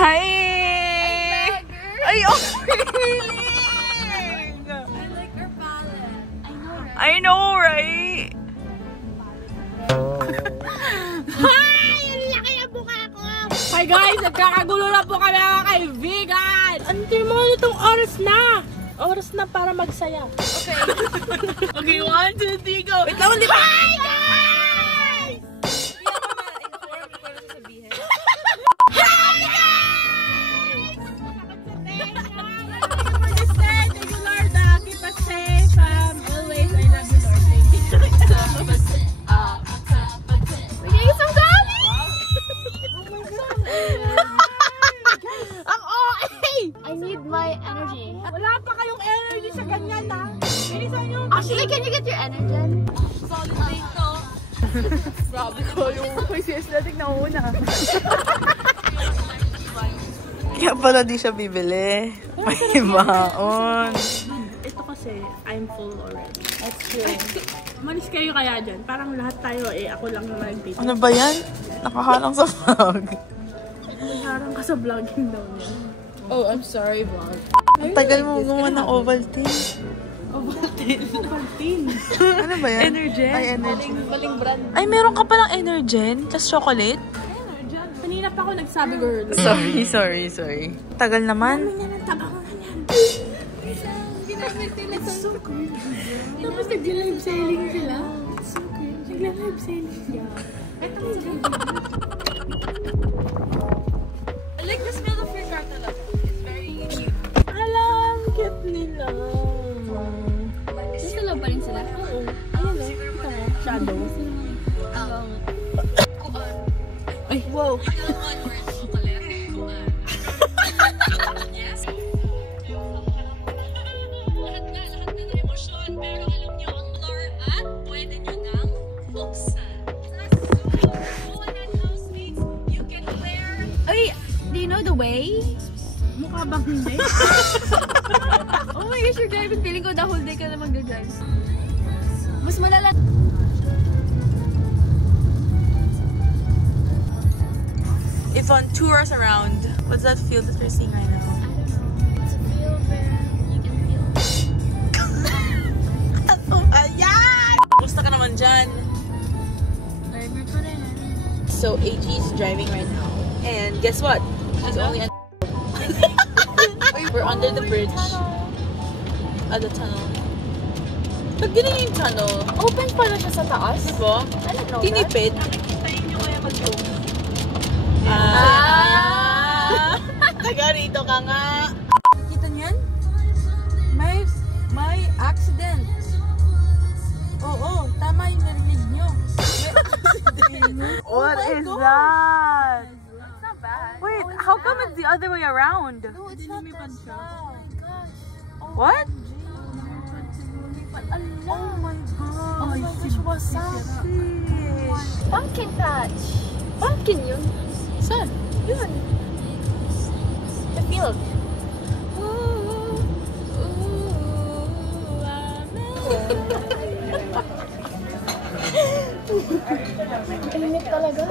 Hi! Ay, oh, really? I like your palette. I know, right? Hi! Ang laki ng mukha ko! Hi guys! Nagkakagulo na po kami mga kaibigan! Antay mo na itong oras na! Oras na para magsaya. Okay. Okay, 1, 2, 3, go! Wait lang, di ba? Hi guys! I need my energy. Wala pa kayong energy sa ganyan na. Bilisan nyo. Actually, can you get your energy? Solid thing to. Grabe ko yung aesthetic na una. Kaya pala di siya bibili. May baon. Ito kasi, I'm full already. That's true. Umalis kayo kaya dyan. Parang lahat tayo ako lang naman nagtito. Ano ba yan? Nakahalang sa vlog. Harang ka sa vlogging daw niya. Oh, I'm sorry, vlog. Ang tagal mo gumawa ng Ovaltine. Ovaltine. Ano ba yan? Energen. Ay, Energen. Maling brand. Ay, meron ka palang Energen? Tas chocolate? Energen. Kanina pa ako nagsabi, girl. Sorry. Tagal naman. Yan ang tabangan yan. It's so good. Tapos nag-live selling sila. It's so good. Nag-live selling sila. Ito mo dyan. I like the smell of your cartala. It's very unique. Alam, cute nila. Nasa loob pa rin sila? Oo. Ayun o. Ito mo. Shadow. Ay, wow. Do you know the way? Mukha bang hindi? Oh my gosh, you're driving. Feeling ko the whole day ka na mag-drive. Mas malala. If on tours around, what's that feel that you're seeing right now? It's a feel where you can feel. Ayan! Gusto ka naman dyan? Driver pa rin. So, AG is driving right now. And guess what? She's only at we're under the bridge. At the tunnel. Pag ganun yung tunnel, Open pala siya sa taas. diba? I don't know Tinipid. Tayin nyo kaya mag-go. Taga rito ka nga. Kita niyan? May accident. Oo, tama yung narinig nyo. What is that? It's not bad. Wait, how come it's the other way around? No, it's not that bad. Oh my gosh. What? Oh my god. Oh my gosh, what's up? Pumpkin patch. Pumpkin yun. Saan? Yun. The field. Init talaga.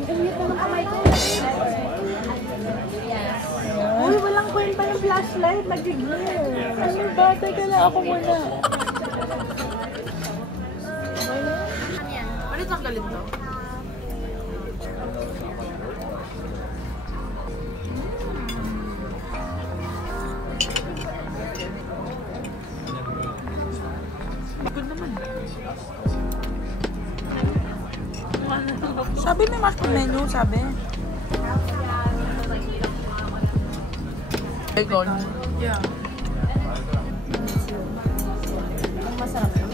Ang init naman kamay ko. Uy, walang kwenta yung flashlight. Nag-glare. Ano ba? Teka na ako muna. Ano tanggalin to? Good naman. Sabi may mas menu, sabi. Yeah. Ang masarap yun.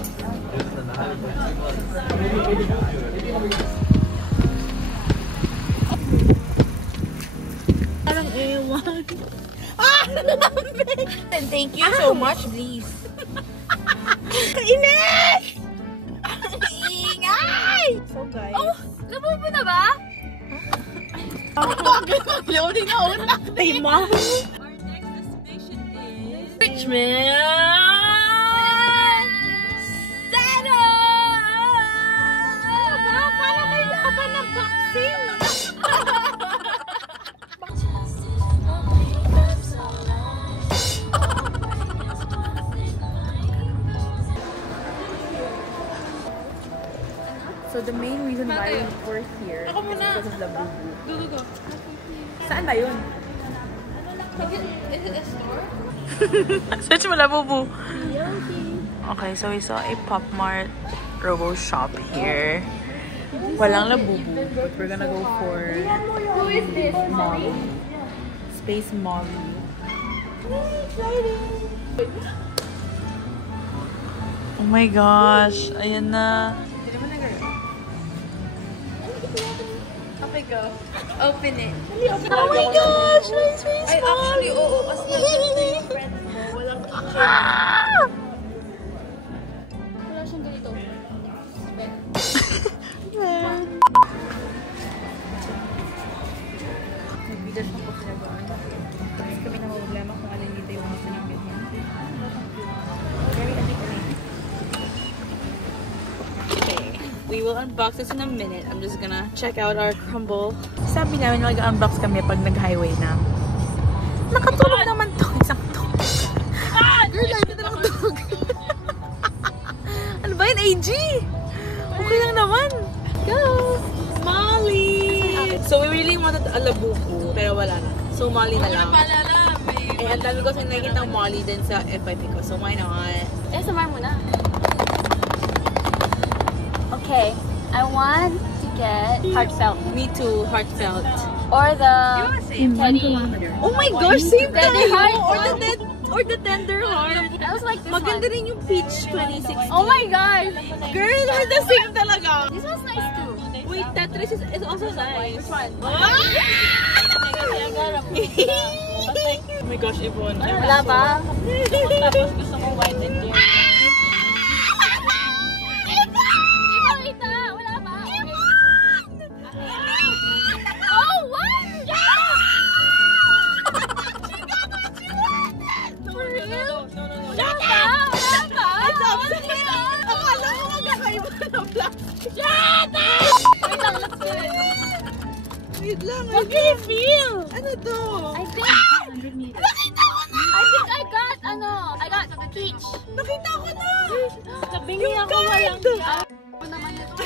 Parang ewan. And thank you so much, please. Kainis! Ingay! So guys. Oh, nabubo na ba? Loading na una. Tima. Our next destination is Richmond! So the main reason why we're here is because of the Labubu. Saan ba yun? Is it a store? Search mo Labubu. Okay, so we saw a Pop Mart Robo shop here. Walang Labubu, but we're gonna go for Who is this? Molly. Space Molly. Oh my gosh, ayan na. Okay, go. Open it. Oh my gosh, my Space Ay, actually, oo. Kasi yung friend mo, walang keychain. Wala siyang ganito. Nag-bidas na po sila doon. Tapos kami na problema kung alin dito yung gusto niyong bilhin. Very addictive. Okay, we will unbox this in a minute. I'm just gonna check out our crumble. Sabi namin mag-unbox kami pag nag-highway na. Nakatulog naman to. Isang tulog. Girl, ay na lang tulog. Ano ba yun, AG? Okay lang naman. Go! Molly! So we really wanted a Labubu, pero wala na. So Molly na lang. Eh, ang dami ko sa nakikita ng Molly din sa FYP ko. So why not? Eh, samar mo na. Okay, I want to get heartfelt. Me too, heartfelt. Or the teddy. Oh my gosh, same Teddy tayo! heart. Or the tender heart. That was like this Maganda one. rin yung peach 2016. Oh my god! Girl, we're the same talaga. This one's nice too. Wait, Tetris is also nice. Which one? Oh my gosh, Yvonne. Wala ba? Tapos gusto mo white and clear. Hindi pa kita. Wala ba? Oh, what? For real? Wala ba? Wala ba? Akala ko magkakaiba na plastic. Wait lang, let's do it. Wait lang. What do you feel? Ano to? I think I got peach. Nakita ko na! Nabingi ako walang ako naman ito.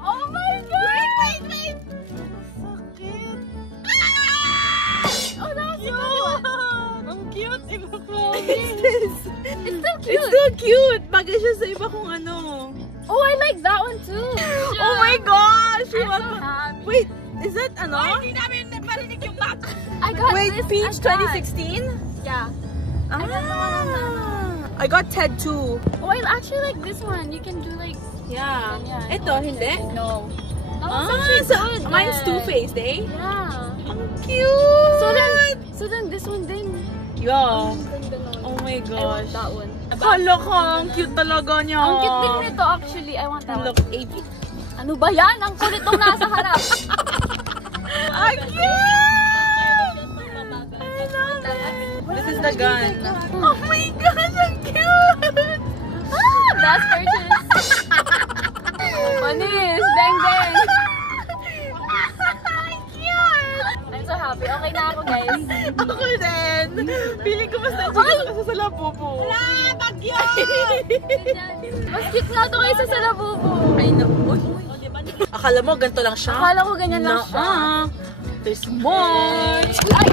Oh my god! Wait! Sakit! Oh, that was cute! Ang cute! Iba ko! It's still cute! It's still cute! Bagay siya sa iba kung ano. Oh, I like that one too! Oh my gosh! I'm so happy. Wait, is that ano? Hindi namin nabarinig yung back! I got Wait, this Peach as that. 2016? Yeah. Ah, got the one on the- I got Ted too. Oh, I actually like this one. You can do like... Yeah. Ganyan. Ito, hindi? No. That Ah, one's actually good. mine's two-faced, eh? Yeah. Ang cute! So then this one din. Yeah. Ang ganda nun. Oh my I want gosh. that one. Hala ka, ang cute talaga niya. Ang cute din nito actually. I want that one. Look, 80. Ano ba yan? Ang kulit nung nasa harap. Ang cute! I love it. This is the gun. Oh my gosh, ang cute! Ah, best purchase. Manis. Bang bang. I'm so happy. Okay na ako, guys. Ako din. Feeling ko mas nandiyan ka sa Labubu. Wala! Bagyo! Mas cute nga ito kaysa sa Labubu. I know. Akala mo, ganito lang siya? Akala ko ganyan lang siya. There's more! Ay!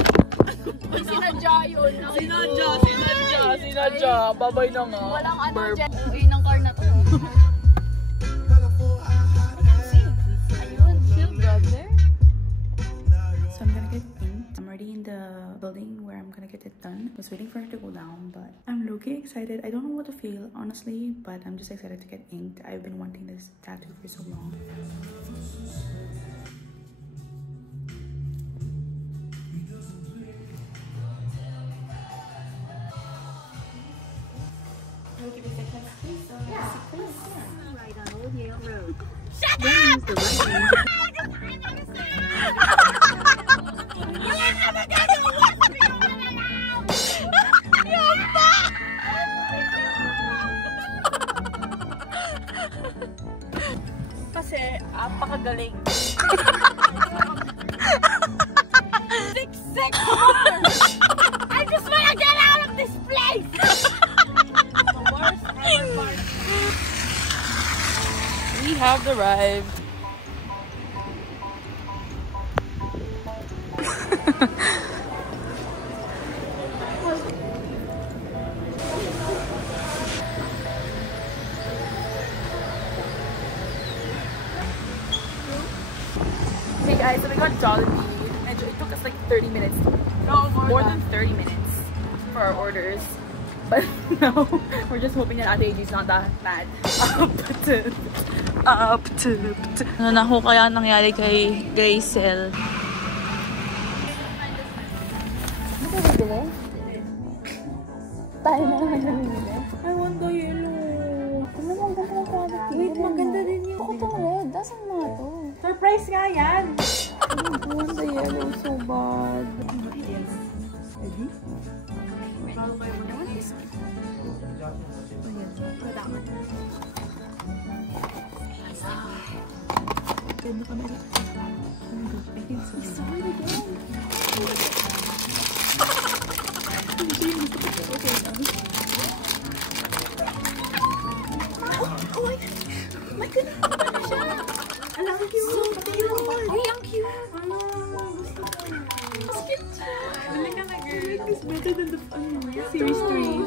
Sinadya yun. Sinadya. Babay na nga. Walang ano dyan. Uwi ng car na to. Ayun, feel good there. So I'm gonna get inked. I'm already in the building where I'm gonna get it done. I was waiting for her to go down, but I'm low-key excited. I don't know what to feel, honestly, but I'm just excited to get inked. I've been wanting this tattoo for so long. Kasi, apakagaling. 6'6" more! I just wanna get have arrived. Hey guys, so we got Jollibee. And it took us like 30 minutes. No, more than 30 minutes for our orders. But no, we're just hoping that Ate AJ's not that mad. Ano na ho kaya nangyari kay Graysel? Ano ka bibili? Tayo na lang bibili. I want the yellow. Ano bang ganda ng quality? Wait, maganda din yun. Ako itong red. Asan mga to? Surprise nga yan! I want the yellow so bad. Ready? Series 3.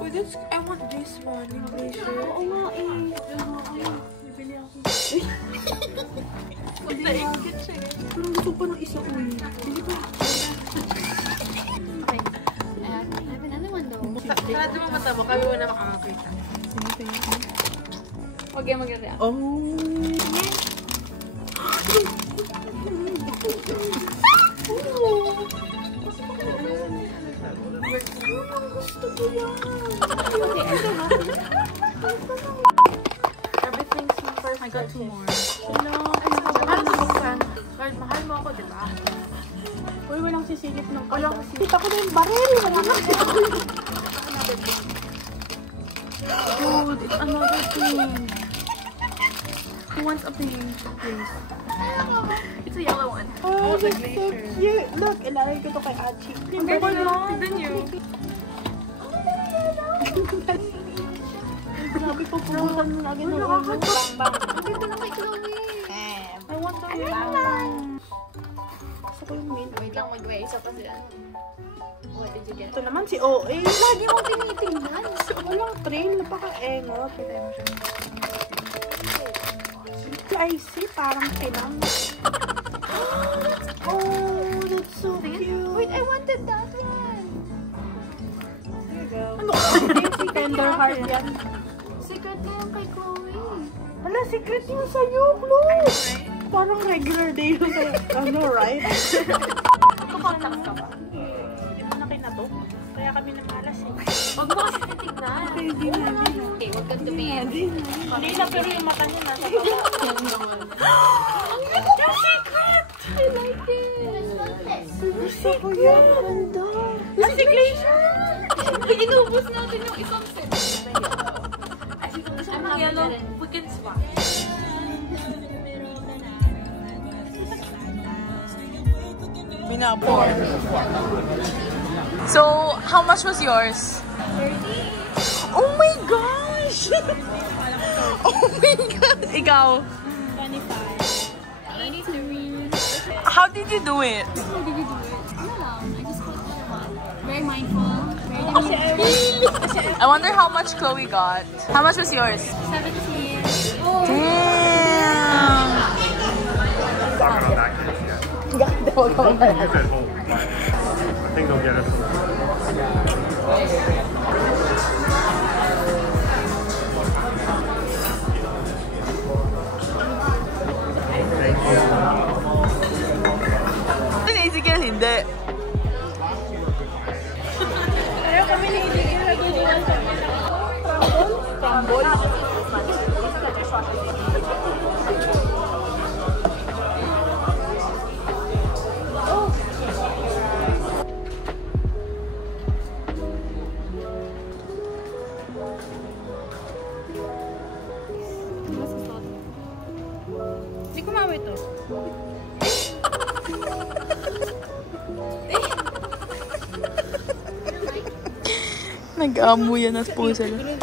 Wait, that's, I want this one in Glacier. Oo nga eh. Bibili ako. Nainggit siya eh. Parang gusto pa ng isa uwi. Hindi pa. Okay. I have another one though. Sarado mo mata mo, kami mo na makakakita. Huwag yung mag-react. Oh. Everything's super. I got 2 more. Mahal mo buksan. Mahal mo ako, diba? Uy, walang sisilip ng walang sisilip. Kita ko na yung baril. Dude, it's another thing. Who wants a pink, please? It's a yellow one. Oh, that's so cute. Look, ilalagay ko to kay Achi. Than you. Grabe po, pumuntan mo lagi ng ulo. Dito na kay Chloe. I want the yellow. Gusto ko yung mint. Wait lang, mag-isa pa sila. What did you get? Ito naman si OA. Lagi mo tinitingnan. Walang trail, napaka-engot. Si IC, parang pinang. Oh, that's so cute. Wait, I wanted that one. There you go. Ano ka? Si Tender Heart yan. Secret na yung kay Chloe. Hala, secret yung sa'yo, Chloe. Parang regular day yung sa'yo. Ano, right? Kukontak ka ba? Hindi mo na kinatok. Kaya kami namalas eh. Huwag mo kasi titignan. Hindi na. Okay, huwag kang tumingin. Hindi na, pero yung mata niya nasa baba. Yung secret! I like it. Gusto ko yan. Ganda. Si Glacier! Inubos natin yung isang set. Ang yellow, we can swap. Binabor. So, how much was yours? 30. Oh my gosh! Oh my god! Ikaw? 25. 83. How did you do it? How did you do it? Ano lang, I just put very mindful. Very I wonder how much Chloe got. How much was yours? 17. Damn! I think they'll get us. Thank you. Ezekiel, hindi. Kaya kami ni Ezekiel nagugulan sa crumble. Hindi ko mawit to. Nag-aamuyan na po sila.